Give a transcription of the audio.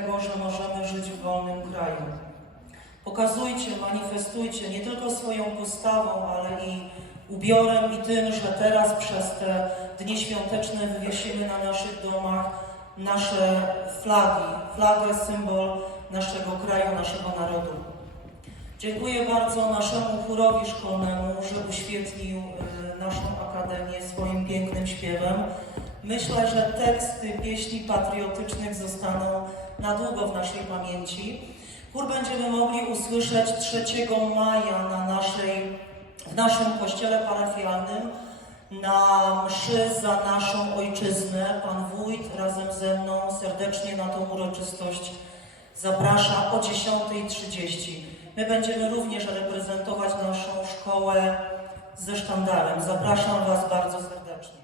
że możemy żyć w wolnym kraju. Pokazujcie, manifestujcie nie tylko swoją postawą, ale i ubiorem i tym, że teraz przez te dni świąteczne wywiesimy na naszych domach nasze flagi. Flagę, symbol naszego kraju, naszego narodu. Dziękuję bardzo naszemu chórowi szkolnemu, że uświetlił y, naszą akademię swoim pięknym śpiewem. Myślę, że teksty pieśni patriotycznych zostaną na długo w naszej pamięci. Chór będziemy mogli usłyszeć 3 maja na naszej, w naszym kościele parafialnym na mszy za naszą ojczyznę. Pan wójt razem ze mną serdecznie na tą uroczystość zaprasza o 10.30. My będziemy również reprezentować naszą szkołę ze sztandarem. Zapraszam Was bardzo serdecznie.